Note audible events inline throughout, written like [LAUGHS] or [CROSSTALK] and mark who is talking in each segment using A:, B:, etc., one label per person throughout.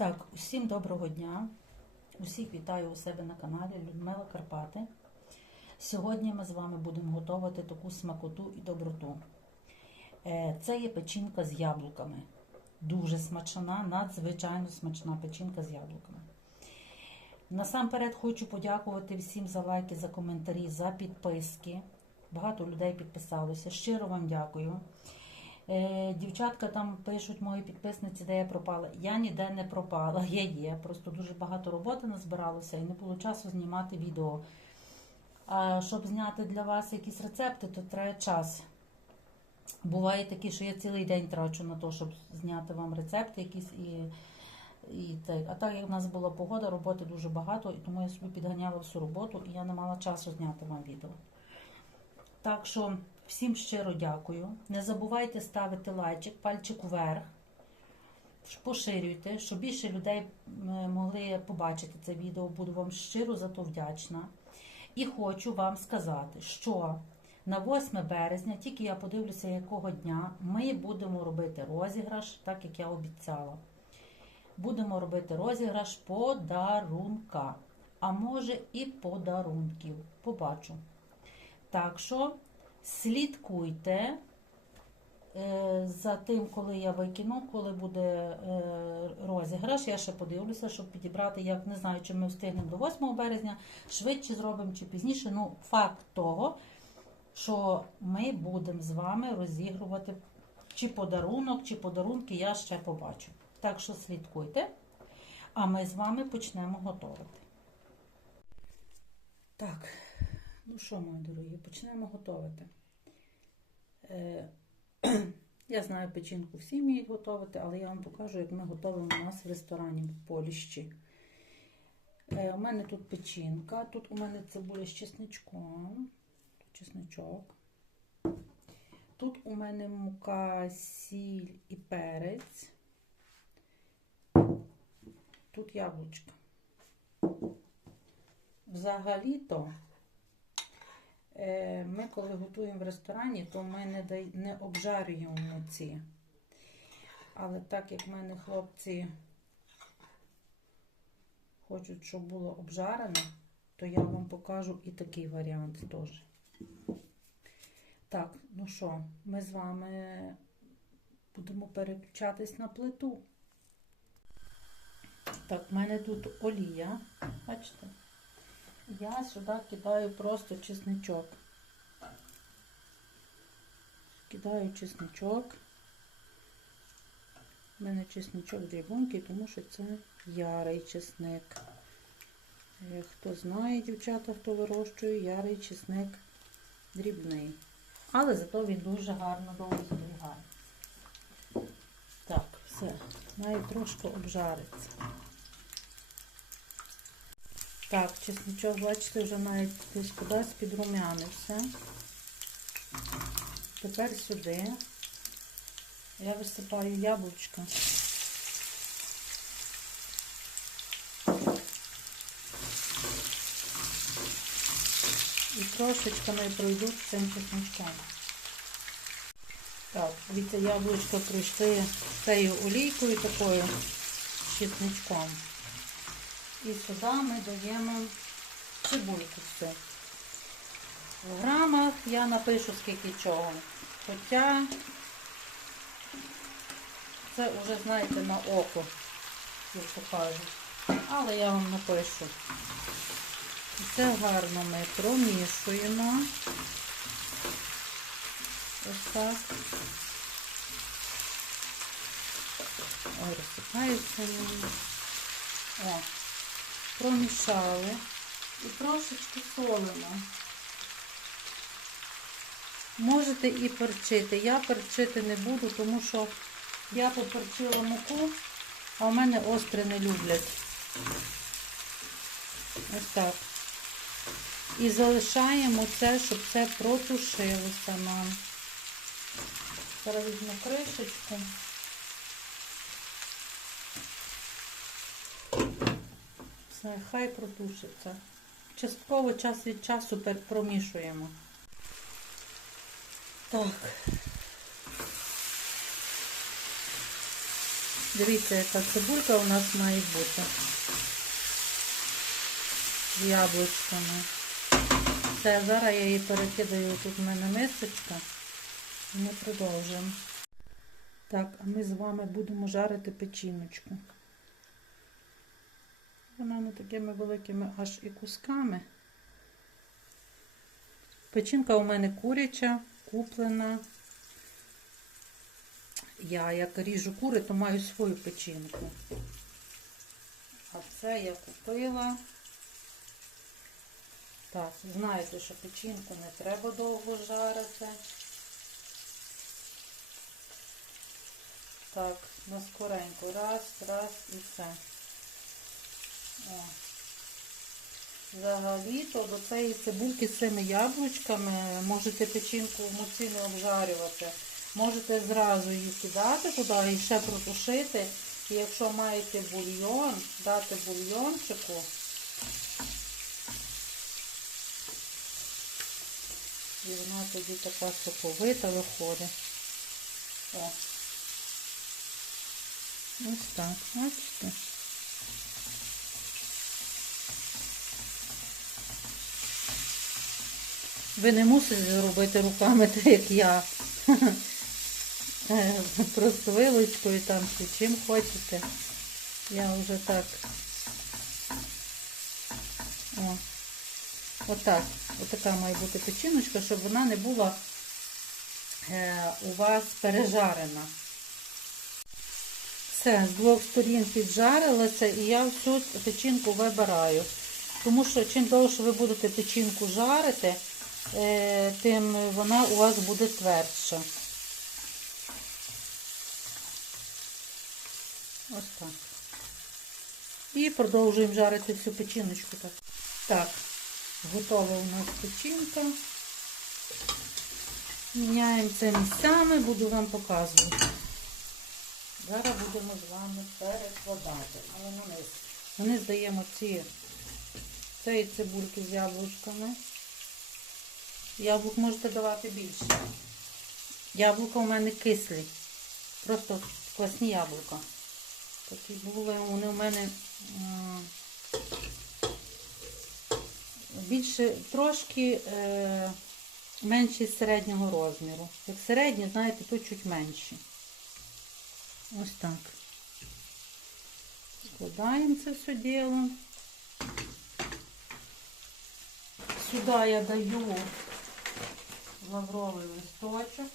A: Так, усім доброго дня. Усіх вітаю у себе на каналі Людмила Карпати. Сьогодні ми з вами будемо готувати таку смакоту і доброту. Е, Це є печінка з яблуками. Дуже смачна, надзвичайно смачна печінка з яблуками. Насамперед хочу подякувати всім за лайки, за коментарі, за підписки. Багато людей підписалося. Щиро вам дякую. Е, Дівчатка там пишуть мої підписниці, де я пропала. Я ніде не пропала, я є. Просто дуже багато роботи назбиралося і не було часу знімати відео. А щоб зняти для вас якісь рецепти, то треба час. Буває такі, що я цілий день трачу на те, щоб зняти вам рецепти якісь і. І так. А так як в нас була погода, роботи дуже багато, і тому я собі підганяла всю роботу, і я не мала часу зняти вам відео. Так що всім щиро дякую. Не забувайте ставити лайчик, пальчик вверх, поширюйте, щоб більше людей могли побачити це відео. Буду вам щиро за то вдячна. І хочу вам сказати, що на 8 березня, тільки я подивлюся, якого дня, ми будемо робити розіграш, так як я обіцяла. Будемо робити розіграш подарунка. А може і подарунків. Побачу. Так що слідкуйте е, за тим, коли я викину, коли буде е, розіграш. Я ще подивлюся, щоб підібрати, як не знаю, чи ми встигнемо до 8 березня, швидше зробимо чи пізніше. Ну, факт того, що ми будемо з вами розігрувати чи подарунок, чи подарунки, я ще побачу. Так що слідкуйте, а ми з вами почнемо готувати. Так. Ну що, мої дорогі, почнемо готувати. Е, [CLEARS THROAT] я знаю, печінку всі вміють готувати, але я вам покажу, як ми готуємо у нас в ресторані в Поліщі. Е, у мене тут печінка, тут у мене цибуля з чесничком, чесничок. Тут у мене мука, сіль і перець. Тут яблучка. Взагалі-то. Е, Ми, коли готуємо в ресторані, то ми не, не обжарюємо ці. Але так як в мене хлопці хочуть, щоб було обжарене, то я вам покажу і такий варіант теж. Так, ну що, ми з вами будемо переключатись на плиту. Так, в мене тут олія, бачите? Я сюди кидаю просто чесничок. Кидаю чесничок. У мене чесничок дрібонький, тому що це ярий чесник. Хто знає, дівчата, хто вирощує, ярий чесник дрібний. Але зато він дуже гарно довго зберігає. Так, все. Має трошки обжаритися. Так, чесничок, бачите, вже навіть кудись підрумянився. Тепер сюди я висипаю яблучко. І трошечки ми пройдуть цим чесничком. Так, дивіться, яблучко прийшли цією олійкою такою з чесничком. І сюди ми даємо цибульку всю. В грамах я напишу скільки чого. Хоча це вже, знаєте, на око, як то кажуть. Але я вам напишу. І це гарно ми промішуємо. Ось так. Ой, розсипається. О промішали і трошечки солимо. Можете і перчити. Я перчити не буду, тому що я поперчила муку, а в мене остре не люблять. Ось так. І залишаємо це, щоб це протушилося нам. Зараз візьму кришечку. Все, хай протушиться. Частково час від часу промішуємо. Так. Дивіться, яка цибулька у нас має бути. З яблучками. Все, зараз я її перекидаю, тут в мене мисочка. І ми продовжуємо. Так, а ми з вами будемо жарити печіночку. Вона не такими великими аж і кусками. Печінка у мене куряча, куплена. Я як ріжу кури, то маю свою печінку. А це я купила. Так, знаєте, що печінку не треба довго жарити. Так, на скоренько. Раз, раз і все. О. Взагалі, то до цієї цибульки з цими яблучками можете печінку емоційно обжарювати. Можете зразу її кидати туди і ще протушити. І якщо маєте бульйон, дати бульйончику. І вона тоді така соковита виходить. О. Ось так, бачите? Ви не мусите робити руками так, як я. [LAUGHS] Е, Просто вилочкою там чи чим хочете. Я вже так. О. Отак. Отака має бути печіночка, щоб вона не була е, у вас пережарена. Все, з двох сторін піджарилася і я всю печінку вибираю. Тому що чим довше ви будете печінку жарити, тим вона у вас буде твердша. Ось так. І продовжуємо жарити всю печіночку. Так, так готова у нас печінка. Міняємо це місцями, буду вам показувати. Зараз будемо з вами перекладати. Але на низ. Вниз даємо ці цієї цибульки з яблучками. Яблук можете давати більше. Яблука у мене кислі. Просто класні яблука. Такі були вони у мене більше трошки е, менші середнього розміру. Як середні, знаєте, то чуть менші. Ось так. Складаємо це все діло. Сюди я даю лавровий листочок,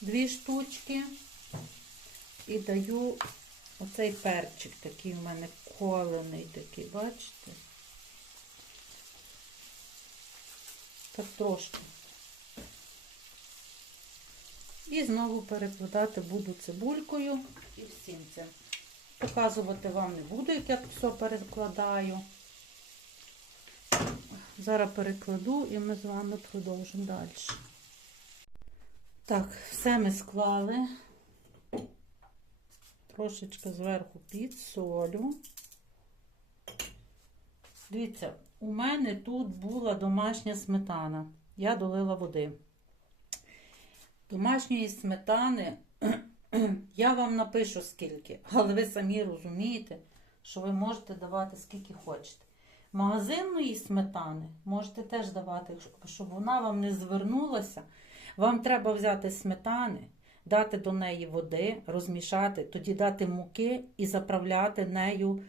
A: дві штучки, і даю оцей перчик такий в мене колений такий, бачите? Так трошки. І знову перекладати буду цибулькою і всім цим. Показувати вам не буду, як я все перекладаю. Зараз перекладу і ми з вами продовжимо далі. Так, все ми склали. Трошечки зверху підсолю. Дивіться, у мене тут була домашня сметана. Я долила води. Домашньої сметани [CLEARS THROAT] я вам напишу скільки, але ви самі розумієте, що ви можете давати скільки хочете. Магазинної сметани можете теж давати, щоб вона вам не звернулася. Вам треба взяти сметани, дати до неї води, розмішати, тоді дати муки і заправляти нею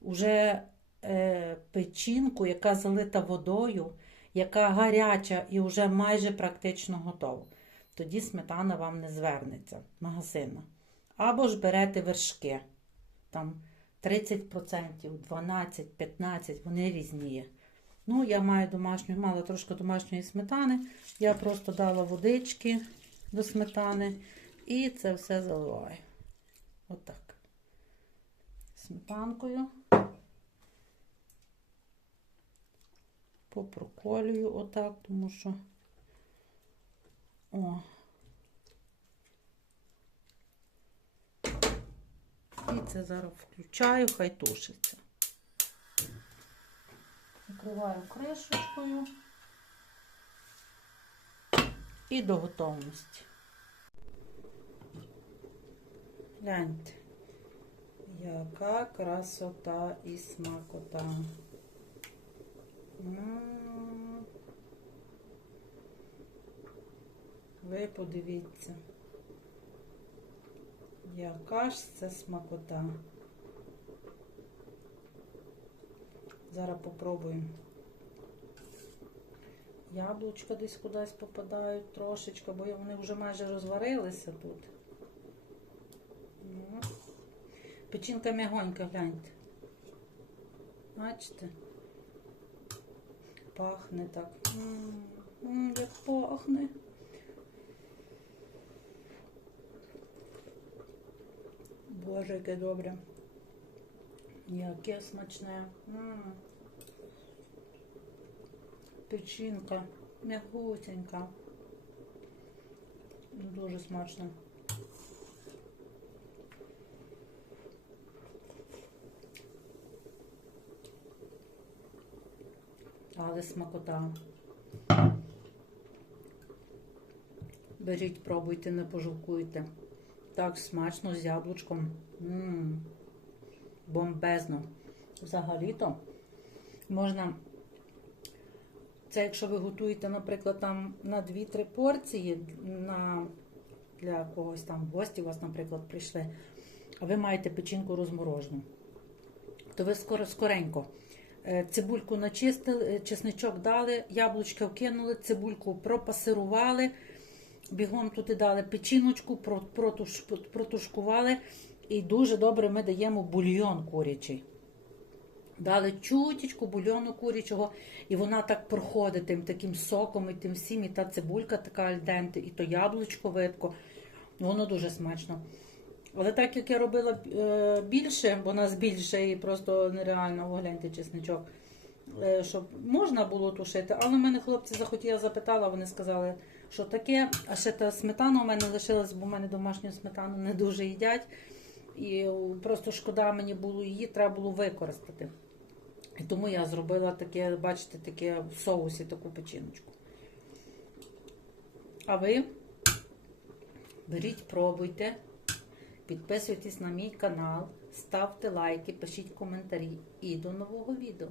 A: уже е, печінку, яка залита водою, яка гаряча і вже майже практично готова. Тоді сметана вам не звернеться магазина. Або ж берете вершки. Там 30%, 12, 15, вони різні. Ну, я маю домашню, мала трошки домашньої сметани. Я просто дала водички до сметани і це все заливаю. Отак. Сметанкою. Попроколюю отак, тому що. О. це зараз включаю, хай тушиться. Накриваю кришечкою і до готовності. Гляньте. Яка красота і смакота. Ви подивіться. Яка ж це смакота. Зараз попробуємо. Яблучка десь кудись попадають трошечки, бо вони вже майже розварилися тут. Ну. Печінка м'ягонька, гляньте. Бачите? Пахне так. М, м, як пахне. Боже, яке добре. Яке смачне. Печінка м'ягусенька. Дуже смачно. Але смакота. Беріть, пробуйте, не пожалкуйте. Так смачно з яблучком. М, Бомбезно. Взагалі-то можна. Це якщо ви готуєте, наприклад, там на 2-3 порції на, для когось там гості у вас, наприклад, прийшли, а ви маєте печінку розморожену, то ви скоро скоренько е, цибульку начистили, е, чесничок дали, яблучка вкинули, цибульку пропасирували, бігом туди дали печіночку, протушкували, і дуже добре ми даємо бульйон курячий. Дали чутічку бульйону курячого, і вона так проходить тим таким соком і тим всім, і та цибулька така альденте, і то яблучко видко. Воно дуже смачно. Але так як я робила е, більше, бо нас більше і просто нереально огляньте чесничок, е, щоб можна було тушити. Але в мене хлопці захотіли, запитала, вони сказали, що таке. А ще та сметана у мене лишилась, бо в мене домашню сметану не дуже їдять. І просто шкода мені було її, треба було використати. І тому я зробила таке, бачите, таке в соусі таку печіночку. А ви беріть, пробуйте, підписуйтесь на мій канал, ставте лайки, пишіть коментарі і до нового відео.